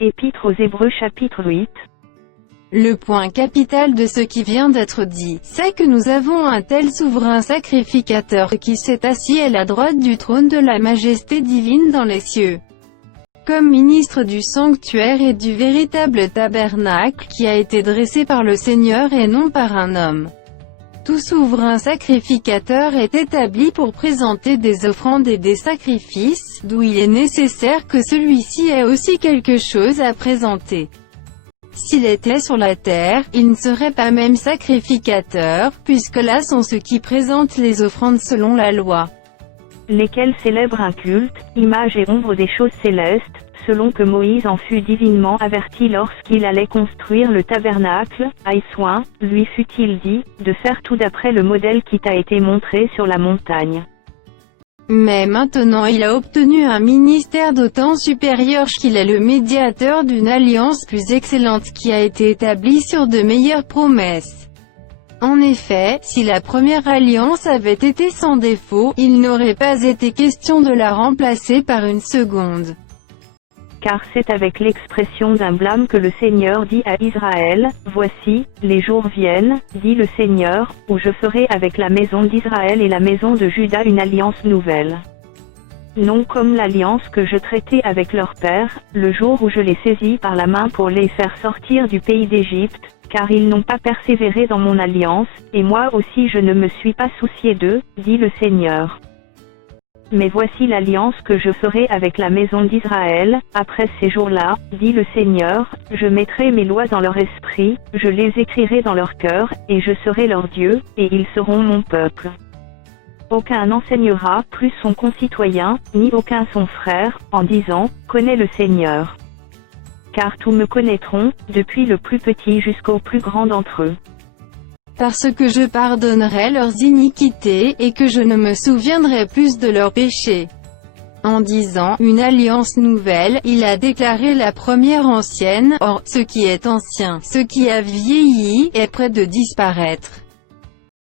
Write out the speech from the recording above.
Épître aux Hébreux chapitre 8. Le point capital de ce qui vient d'être dit, c'est que nous avons un tel souverain sacrificateur qui s'est assis à la droite du trône de la majesté divine dans les cieux. Comme ministre du sanctuaire et du véritable tabernacle qui a été dressé par le Seigneur et non par un homme. Tout souverain sacrificateur est établi pour présenter des offrandes et des sacrifices, d'où il est nécessaire que celui-ci ait aussi quelque chose à présenter. S'il était sur la terre, il ne serait pas même sacrificateur, puisque là sont ceux qui présentent les offrandes selon la loi. Lesquels célèbrent un culte, image et ombre des choses célestes, selon que Moïse en fut divinement averti lorsqu'il allait construire le tabernacle. Aie soin, lui fut-il dit, de faire tout d'après le modèle qui t'a été montré sur la montagne. Mais maintenant il a obtenu un ministère d'autant supérieur qu'il est le médiateur d'une alliance plus excellente qui a été établie sur de meilleures promesses. En effet, si la première alliance avait été sans défaut, il n'aurait pas été question de la remplacer par une seconde. Car c'est avec l'expression d'un blâme que le Seigneur dit à Israël, « Voici, les jours viennent, dit le Seigneur, où je ferai avec la maison d'Israël et la maison de Juda une alliance nouvelle. Non comme l'alliance que je traitai avec leur père, le jour où je les saisis par la main pour les faire sortir du pays d'Égypte, car ils n'ont pas persévéré dans mon alliance, et moi aussi je ne me suis pas soucié d'eux, dit le Seigneur. Mais voici l'alliance que je ferai avec la maison d'Israël, après ces jours-là, dit le Seigneur, je mettrai mes lois dans leur esprit, je les écrirai dans leur cœur, et je serai leur Dieu, et ils seront mon peuple. Aucun n'enseignera plus son concitoyen, ni aucun son frère, en disant, connais le Seigneur. Car tous me connaîtront, depuis le plus petit jusqu'au plus grand d'entre eux. Parce que je pardonnerai leurs iniquités, et que je ne me souviendrai plus de leurs péchés. En disant, une alliance nouvelle, il a déclaré la première ancienne, or, ce qui est ancien, ce qui a vieilli, est près de disparaître.